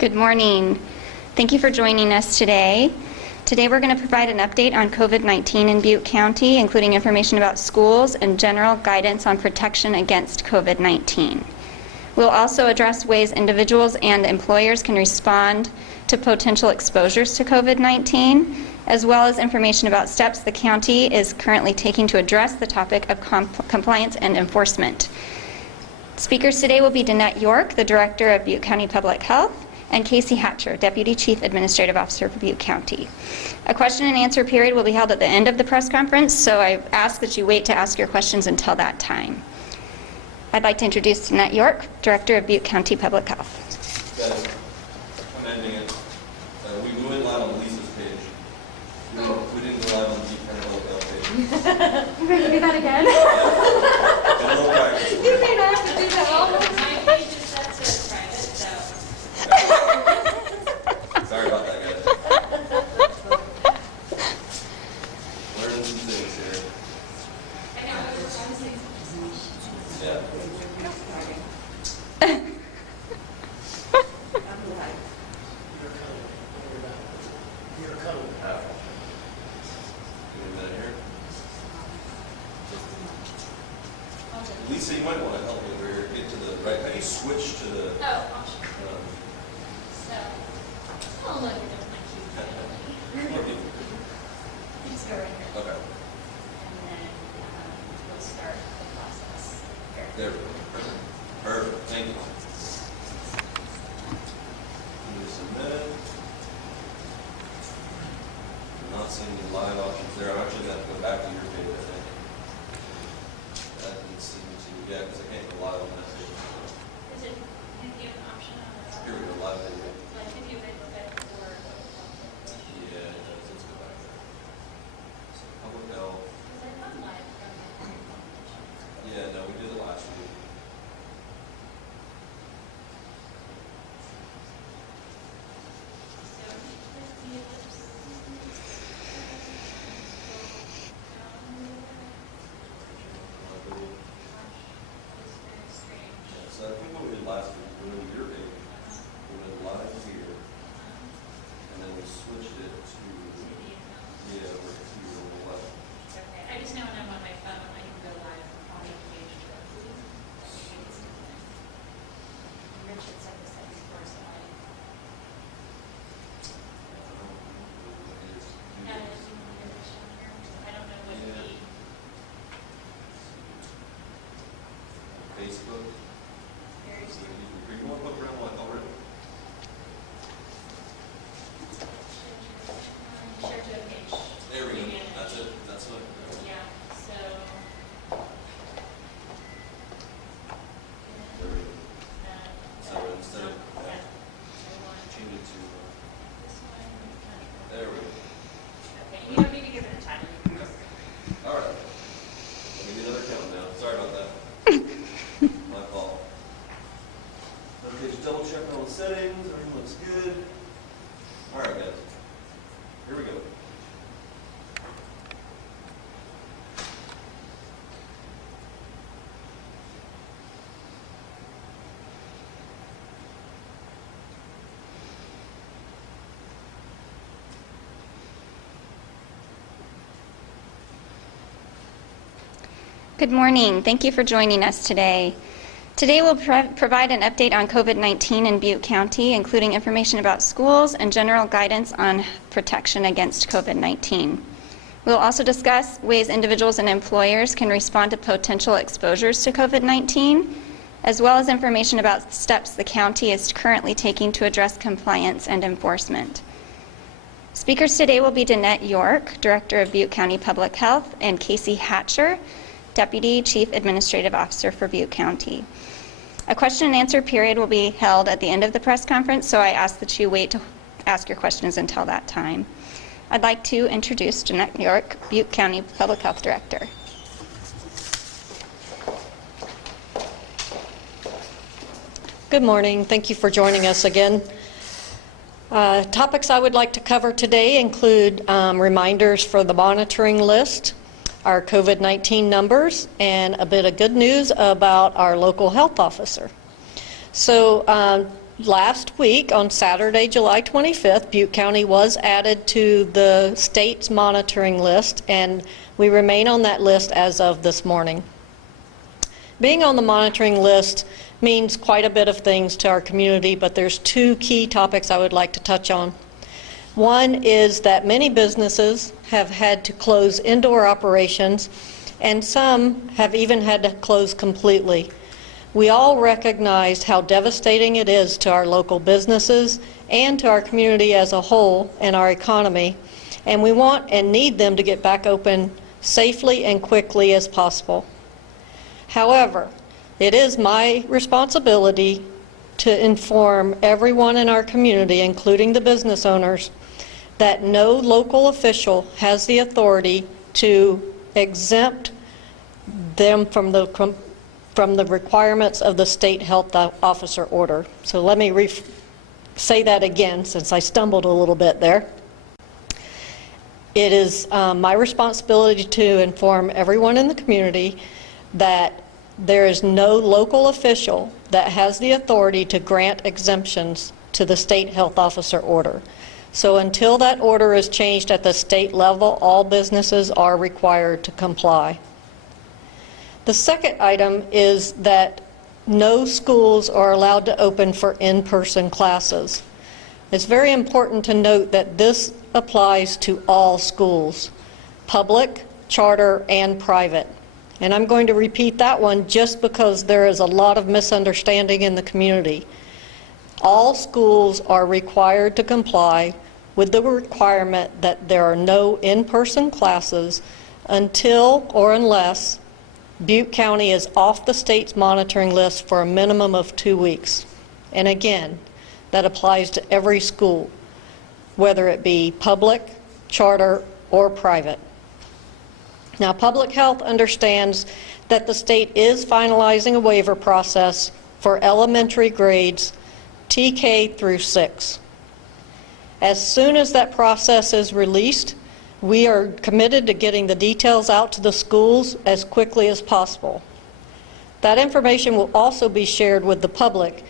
Good morning. Thank you for joining us today. Today we're going to provide an update on COVID-19 in Butte County, including information about schools and general guidance on protection against COVID-19. We'll also address ways individuals and employers can respond to potential exposures to COVID-19, as well as information about steps the county is currently taking to address the topic of compliance and enforcement. Speakers today will be Danette York, the Director of Butte County Public Health, and Casey Hatcher, Deputy Chief Administrative Officer for Butte County. A question and answer period will be held at the end of the press conference, so I ask that you wait to ask your questions until that time. I'd like to introduce Danette York, Director of Butte County Public Health. I'm ending it. We went live on Lisa's page. We didn't go live on the Butte County Public Health page. You're going to do that again? Yeah. A little practice. You may not have to do that all the time. My page is set to private, so. Sorry about that, guys. Learning some things here. I know, I was honestly. Yeah. Lisa, you might want to help me over here get to the right. How do you switch to the? Oh, option. So, oh look, you're doing my key. Just go right here. Okay. And then we'll start the process. There we go. Perfect. Thank you. Submit. I'm not seeing the live options there. I'm actually going to go back to your page, I think. That didn't seem to, yeah, because I can't go live on that page. Is it, do you have an option on that? Here we go, live video. Like if you would look at for. Yeah, it does. Let's go back there. So public health. Because I thought live from my phone. Yeah, no, we did it last week. So I think what we did last week, we went to your page, we went live here, and then we switched it to, yeah, over to your left. Okay, I just know when I'm on my phone, I can go live on the page directly. Richard said this at his first line. I don't know what Yeah. the. Facebook. Very So you want to put around like already? Share to a page. There we go. Maybe an That's image. it. That's what. Yeah, so. There we go. So instead of Yeah. So I want change it to, this one. there we go. Okay, you don't need to give it a title. All right. Let me get another countdown. Sorry about that. My fault. Okay, just double check all the settings. Everything looks good. All right, guys. Here we go. Good morning. Thank you for joining us today. Today we'll provide an update on COVID-19 in Butte County, including information about schools and general guidance on protection against COVID-19. We'll also discuss ways individuals and employers can respond to potential exposures to COVID-19, as well as information about steps the county is currently taking to address compliance and enforcement. Speakers today will be Danette York, Director of Butte County Public Health, and Casey Hatcher, Deputy Chief Administrative Officer for Butte County. A question and answer period will be held at the end of the press conference, so I ask that you wait to ask your questions until that time. I'd like to introduce Danette York, Butte County Public Health Director. Good morning. Thank you for joining us again. Topics I would like to cover today include reminders for the monitoring list, our COVID-19 numbers, and a bit of good news about our local health officer. So last week, on Saturday, July 25th, Butte County was added to the state's monitoring list, and we remain on that list as of this morning. Being on the monitoring list means quite a bit of things to our community, but there's two key topics I would like to touch on. One is that many businesses have had to close indoor operations, and some have even had to close completely. We all recognize how devastating it is to our local businesses and to our community as a whole and our economy, and we want and need them to get back open safely and quickly as possible. However, it is my responsibility to inform everyone in our community, including the business owners, that no local official has the authority to exempt them from the requirements of the state health officer order. So let me say that again, since I stumbled a little bit there. It is my responsibility to inform everyone in the community that there is no local official that has the authority to grant exemptions to the state health officer order. So until that order is changed at the state level, all businesses are required to comply. The second item is that no schools are allowed to open for in-person classes. It's very important to note that this applies to all schools, public, charter, and private. And I'm going to repeat that one just because there is a lot of misunderstanding in the community. All schools are required to comply with the requirement that there are no in-person classes until or unless Butte County is off the state's monitoring list for a minimum of 2 weeks. And again, that applies to every school, whether it be public, charter, or private. Now, public health understands that the state is finalizing a waiver process for elementary grades TK through 6. As soon as that process is released, we are committed to getting the details out to the schools as quickly as possible. That information will also be shared with the public,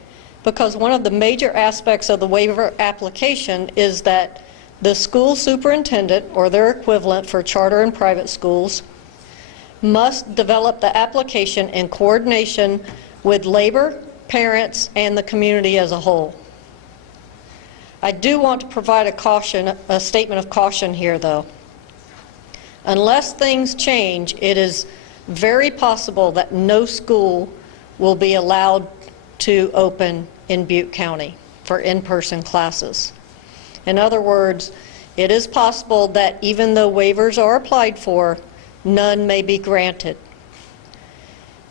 because one of the major aspects of the waiver application is that the school superintendent, or their equivalent for charter and private schools, must develop the application in coordination with labor, parents, and the community as a whole. I do want to provide a statement of caution here, though. Unless things change, it is very possible that no school will be allowed to open in Butte County for in-person classes. In other words, it is possible that even though waivers are applied for, none may be granted.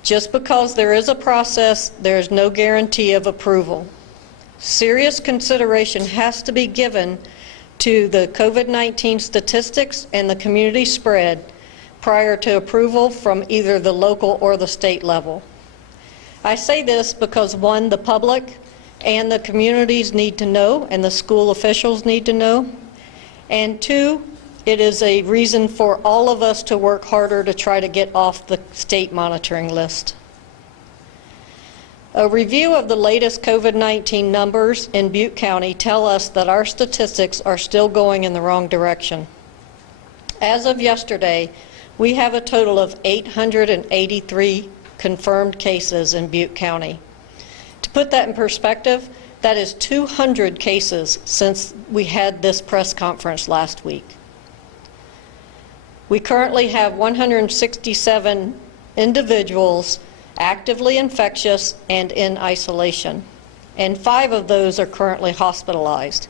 Just because there is a process, there is no guarantee of approval. Serious consideration has to be given to the COVID-19 statistics and the community spread prior to approval from either the local or the state level. I say this because, one, the public and the communities need to know, and the school officials need to know, and two, it is a reason for all of us to work harder to try to get off the state monitoring list. A review of the latest COVID-19 numbers in Butte County tell us that our statistics are still going in the wrong direction. As of yesterday, we have a total of 883 confirmed cases in Butte County. To put that in perspective, that is 200 cases since we had this press conference last week. We currently have 167 individuals actively infectious and in isolation, and 5 of those are currently hospitalized.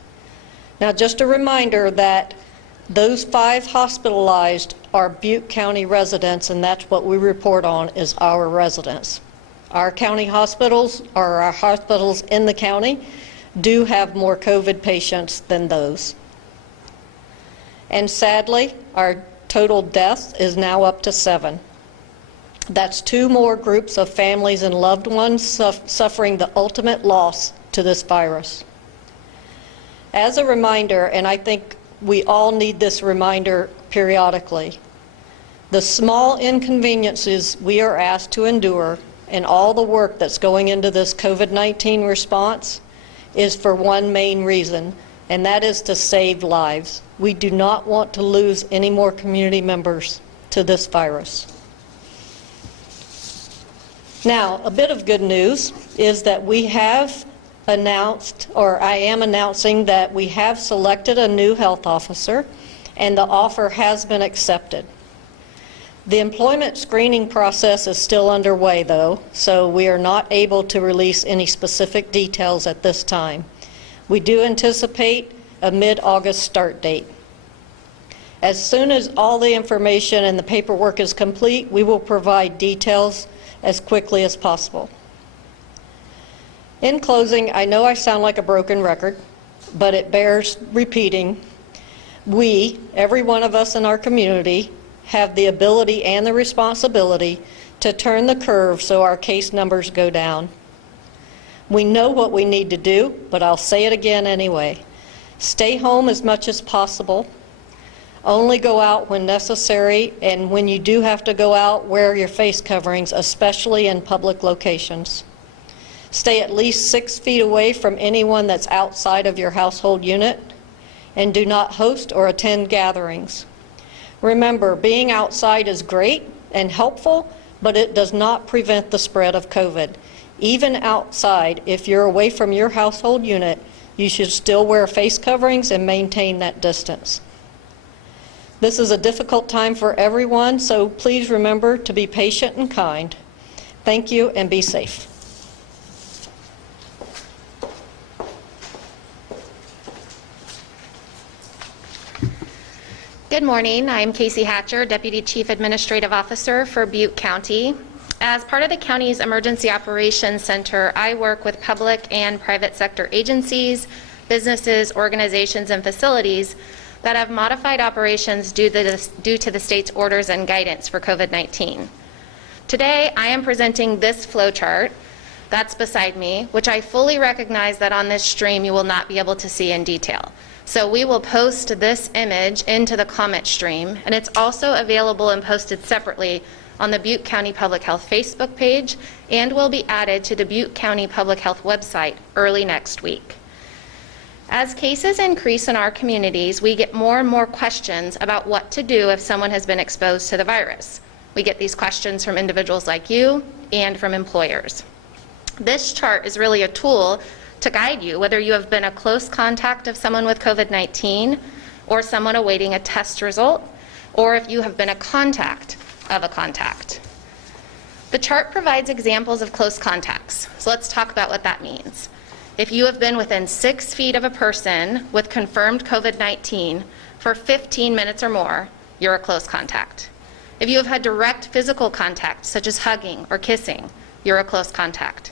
Now, just a reminder that those 5 hospitalized are Butte County residents, and that's what we report on, is our residents. Our county hospitals, or our hospitals in the county, do have more COVID patients than those. And sadly, our total deaths is now up to 7. That's 2 more groups of families and loved ones suffering the ultimate loss to this virus. As a reminder, and I think we all need this reminder periodically, the small inconveniences we are asked to endure and all the work that's going into this COVID-19 response is for one main reason, and that is to save lives. We do not want to lose any more community members to this virus. Now, a bit of good news is that we have announced, or I am announcing that we have selected a new health officer, and the offer has been accepted. The employment screening process is still underway, though, so we are not able to release any specific details at this time. We do anticipate a mid-August start date. As soon as all the information and the paperwork is complete, we will provide details as quickly as possible. In closing, I know I sound like a broken record, but it bears repeating. We, every one of us in our community, have the ability and the responsibility to turn the curve so our case numbers go down. We know what we need to do, but I'll say it again anyway. Stay home as much as possible. Only go out when necessary, and when you do have to go out, wear your face coverings, especially in public locations. Stay at least 6 feet away from anyone that's outside of your household unit, and do not host or attend gatherings. Remember, being outside is great and helpful, but it does not prevent the spread of COVID. Even outside, if you're away from your household unit, you should still wear face coverings and maintain that distance. This is a difficult time for everyone, so please remember to be patient and kind. Thank you, and be safe. Good morning. I'm Casey Hatcher, Deputy Chief Administrative Officer for Butte County. As part of the county's Emergency Operations Center, I work with public and private sector agencies, businesses, organizations, and facilities that have modified operations due to the state's orders and guidance for COVID-19. Today, I am presenting this flowchart that's beside me, which I fully recognize that on this stream you will not be able to see in detail. So we will post this image into the comment stream, and it's also available and posted separately on the Butte County Public Health Facebook page, and will be added to the Butte County Public Health website early next week. As cases increase in our communities, we get more and more questions about what to do if someone has been exposed to the virus. We get these questions from individuals like you and from employers. This chart is really a tool to guide you whether you have been a close contact of someone with COVID-19 or someone awaiting a test result, or if you have been a contact of a contact. The chart provides examples of close contacts, so let's talk about what that means. If you have been within 6 feet of a person with confirmed COVID-19 for 15 minutes or more, you're a close contact. If you have had direct physical contact, such as hugging or kissing, you're a close contact.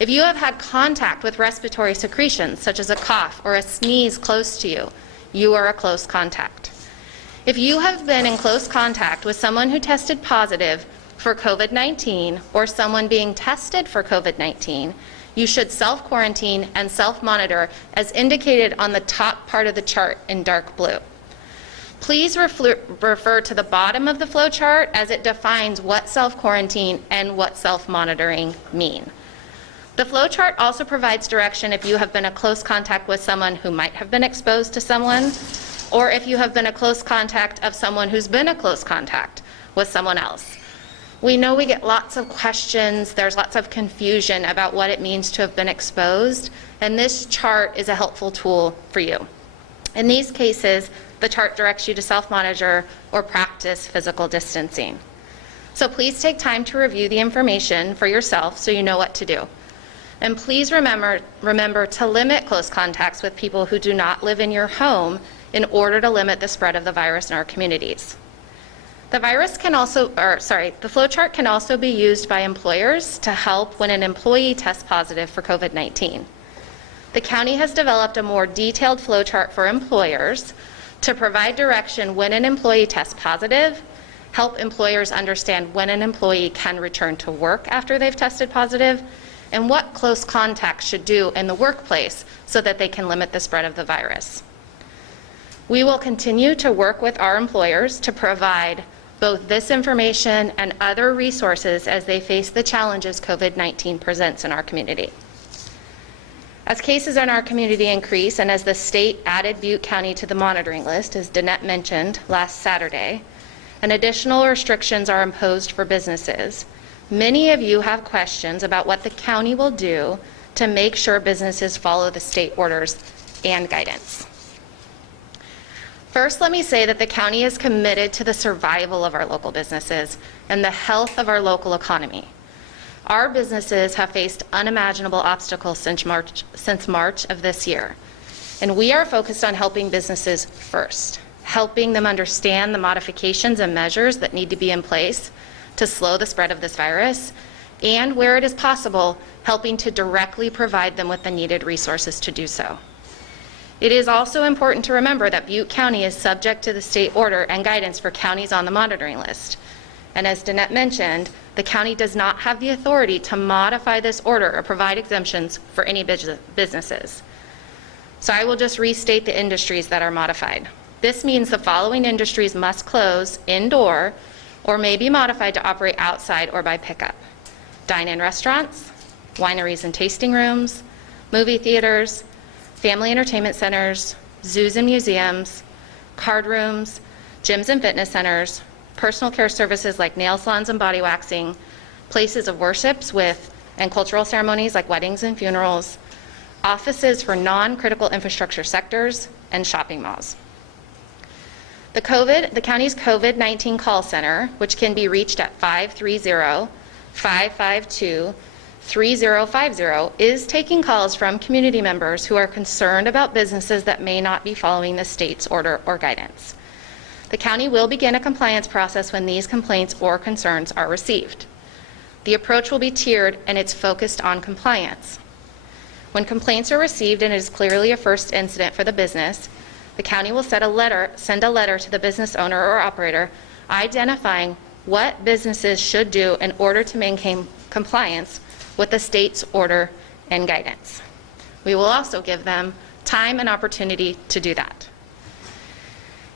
If you have had contact with respiratory secretions, such as a cough or a sneeze close to you, you are a close contact. If you have been in close contact with someone who tested positive for COVID-19 or someone being tested for COVID-19, you should self-quarantine and self-monitor as indicated on the top part of the chart in dark blue. Please refer to the bottom of the flow chart as it defines what self-quarantine and what self-monitoring mean. The flow chart also provides direction if you have been a close contact with someone who might have been exposed to someone, or if you have been a close contact of someone who's been a close contact with someone else. We know we get lots of questions, there's lots of confusion about what it means to have been exposed, and this chart is a helpful tool for you. In these cases, the chart directs you to self-monitor or practice physical distancing. So please take time to review the information for yourself so you know what to do. And please remember to limit close contacts with people who do not live in your home in order to limit the spread of the virus in our communities. The flowchart can also be used by employers to help when an employee tests positive for COVID-19. The county has developed a more detailed flowchart for employers to provide direction when an employee tests positive, help employers understand when an employee can return to work after they've tested positive, and what close contacts should do in the workplace so that they can limit the spread of the virus. We will continue to work with our employers to provide both this information and other resources as they face the challenges COVID-19 presents in our community. As cases in our community increase and as the state added Butte County to the monitoring list, as Danette mentioned last Saturday, and additional restrictions are imposed for businesses, many of you have questions about what the county will do to make sure businesses follow the state orders and guidance. First, let me say that the county is committed to the survival of our local businesses and the health of our local economy. Our businesses have faced unimaginable obstacles since March of this year, and we are focused on helping businesses first, helping them understand the modifications and measures that need to be in place to slow the spread of this virus, and where it is possible, helping to directly provide them with the needed resources to do so. It is also important to remember that Butte County is subject to the state order and guidance for counties on the monitoring list. And as Danette mentioned, the county does not have the authority to modify this order or provide exemptions for any businesses. So I will just restate the industries that are modified. This means the following industries must close indoor or may be modified to operate outside or by pickup: dine-in restaurants, wineries and tasting rooms, movie theaters, family entertainment centers, zoos and museums, card rooms, gyms and fitness centers, personal care services like nail salons and body waxing, places of worships and cultural ceremonies like weddings and funerals, offices for non-critical infrastructure sectors, and shopping malls. The county's COVID-19 call center, which can be reached at 530-552-3050, is taking calls from community members who are concerned about businesses that may not be following the state's order or guidance. The county will begin a compliance process when these complaints or concerns are received. The approach will be tiered and it's focused on compliance. When complaints are received and it is clearly a first incident for the business, the county will send a letter to the business owner or operator identifying what businesses should do in order to maintain compliance with the state's order and guidance. We will also give them time and opportunity to do that.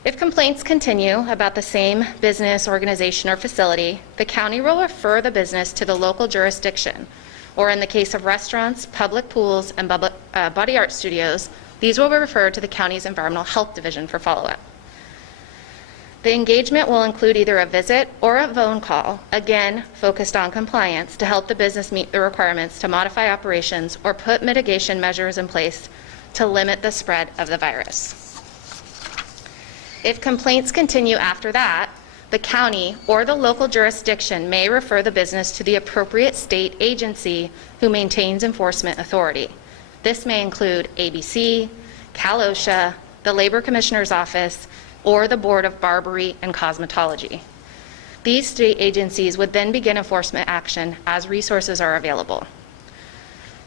If complaints continue about the same business, organization, or facility, the county will refer the business to the local jurisdiction, or in the case of restaurants, public pools, and body art studios, these will be referred to the county's Environmental Health Division for follow-up. The engagement will include either a visit or a phone call, again focused on compliance, to help the business meet the requirements to modify operations or put mitigation measures in place to limit the spread of the virus. If complaints continue after that, the county or the local jurisdiction may refer the business to the appropriate state agency who maintains enforcement authority. This may include ABC, Cal OSHA, the Labor Commissioner's Office, or the Board of Barbery and Cosmetology. These state agencies would then begin enforcement action as resources are available.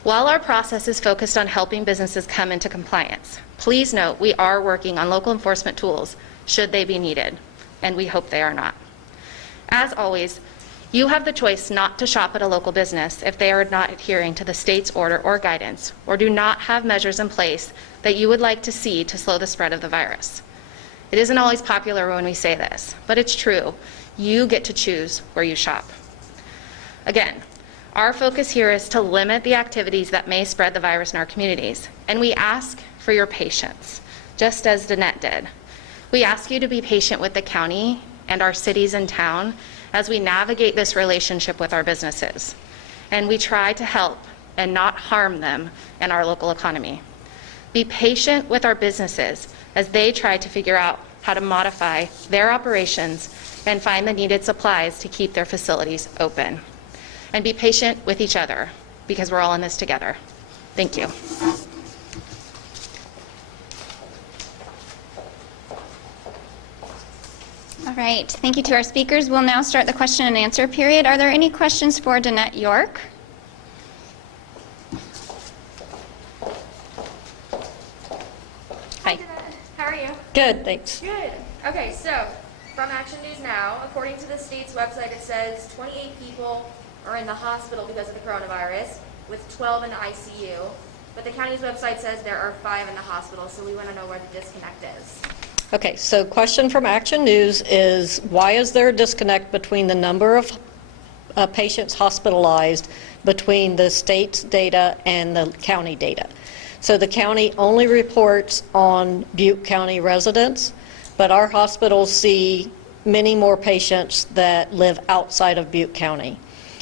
While our process is focused on helping businesses come into compliance, please note we are working on local enforcement tools should they be needed, and we hope they are not. As always, you have the choice not to shop at a local business if they are not adhering to the state's order or guidance, or do not have measures in place that you would like to see to slow the spread of the virus. It isn't always popular when we say this, but it's true. You get to choose where you shop. Again, our focus here is to limit the activities that may spread the virus in our communities, and we ask for your patience, just as Danette did. We ask you to be patient with the county and our cities and town as we navigate this relationship with our businesses, and we try to help and not harm them and our local economy. Be patient with our businesses as they try to figure out how to modify their operations and find the needed supplies to keep their facilities open. And be patient with each other, because we're all in this together. Thank you. All right, thank you to our speakers. We'll now start the question and answer period. Are there any questions for Danette York? Hi. How are you? Good, thanks. Good. Okay, so from Action News Now, according to the state's website, it says 28 people are in the hospital because of the coronavirus, with 12 in the ICU. But the county's website says there are 5 in the hospital, so we want to know where the disconnect is. Okay, so question from Action News is, why is there a disconnect between the number of patients hospitalized between the state's data and the county data? So the county only reports on Butte County residents, but our hospitals see many more patients that live outside of Butte County.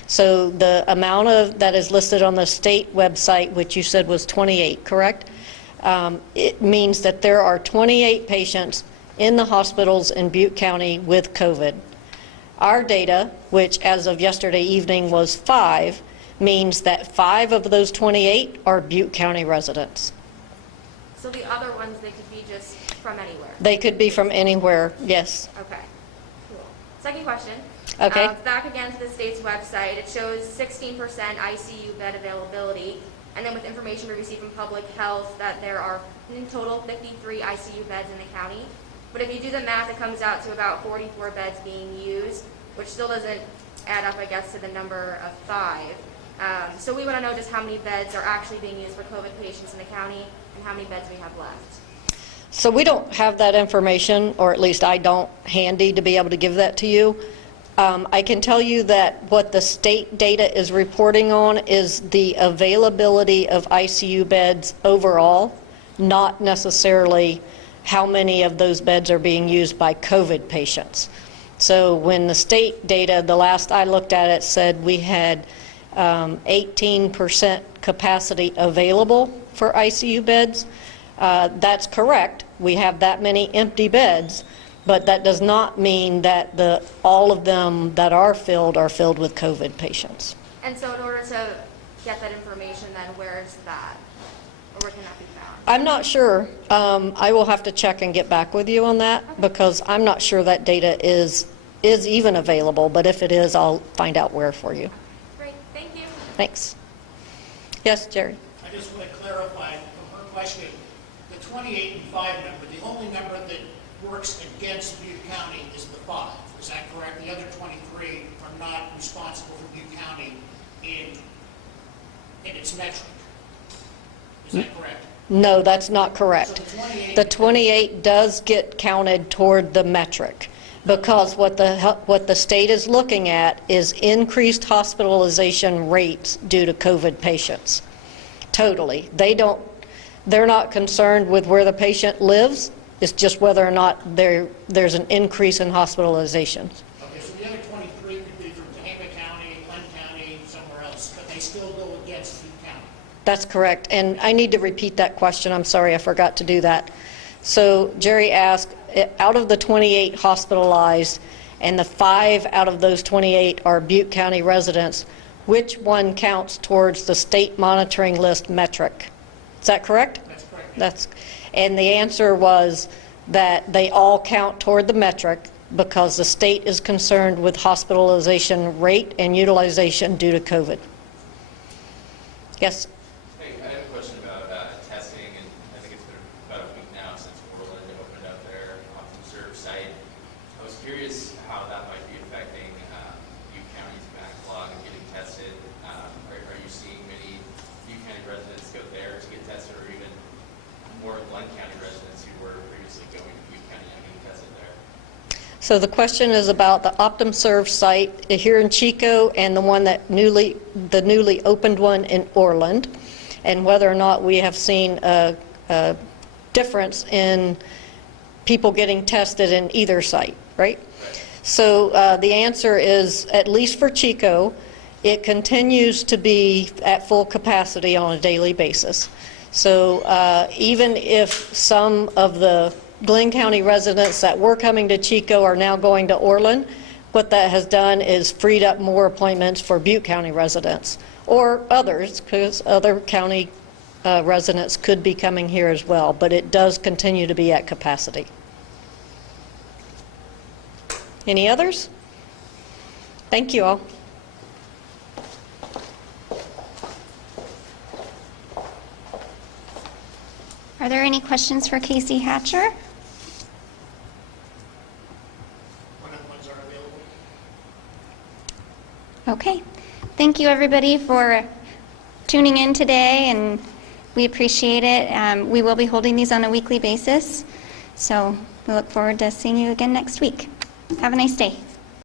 So the amount of that is listed on the state website, which you said was 28, correct? It means that there are 28 patients in the hospitals in Butte County with COVID. Our data, which as of yesterday evening was 5, means that 5 of those 28 are Butte County residents. So the other ones, they could be just from anywhere? They could be from anywhere, yes. Okay, cool. Second question. Okay. Back again to the state's website, it shows 16% ICU bed availability, and then with information we received from Public Health that there are in total 53 ICU beds in the county. But if you do the math, it comes out to about 44 beds being used, which still doesn't add up, I guess, to the number of 5. So we want to know just how many beds are actually being used for COVID patients in the county and how many beds we have left. So we don't have that information, or at least I don't handy to be able to give that to you. I can tell you that what the state data is reporting on is the availability of ICU beds overall, not necessarily how many of those beds are being used by COVID patients. So when the state data, the last I looked at it, said we had 18% capacity available for ICU beds. That's correct. We have that many empty beds, but that does not mean that all of them that are filled with COVID patients. And so in order to get that information, then where is that? Or where can that be found? I'm not sure. I will have to check and get back with you on that, because I'm not sure that data is even available, but if it is, I'll find out where for you. Great, thank you. Thanks. Yes, Jerry? I just want to clarify from her question, the 28 and 5 number, the only number that works against Butte County is the 5. Is that correct? The other 23 are not responsible for Butte County in its metric. Is that correct? No, that's not correct. So The 28 does get counted toward the metric, because what the state is looking at is increased hospitalization rates due to COVID patients. Totally. They're not concerned with where the patient lives. It's just whether or not there's an increase in hospitalizations. Okay, so the other 23 could be from Tehama County, Glenn County, somewhere else, but they still go against Butte County. That's correct. And I need to repeat that question. I'm sorry, I forgot to do that. So Jerry asked, out of the 28 hospitalized and the 5 out of those 28 are Butte County residents, which one counts towards the state monitoring list metric? Is that correct? That's correct. And the answer was that they all count toward the metric because the state is concerned with hospitalization rate and utilization due to COVID. Yes? Hey, I have a question about testing, and I think it's been about a week now since Portland opened up their OptumServe site. I was curious how that might be affecting Butte County's backlog of getting tested. Are you seeing many Butte County residents go there to get tested, or even more Glenn County residents who were previously going to Butte County and getting tested there? So the question is about the OptumServe site here in Chico and the one that newly opened one in Orland, and whether or not we have seen a difference in people getting tested in either site, right? So the answer is, at least for Chico, it continues to be at full capacity on a daily basis. So even if some of the Glenn County residents that were coming to Chico are now going to Orland, what that has done is freed up more appointments for Butte County residents, or others, because other county residents could be coming here as well, but it does continue to be at capacity. Any others? Thank you all. Are there any questions for Casey Hatcher? One of the ones are available. Okay. Thank you, everybody, for tuning in today, and we appreciate it. We will be holding these on a weekly basis, so we look forward to seeing you again next week. Have a nice day.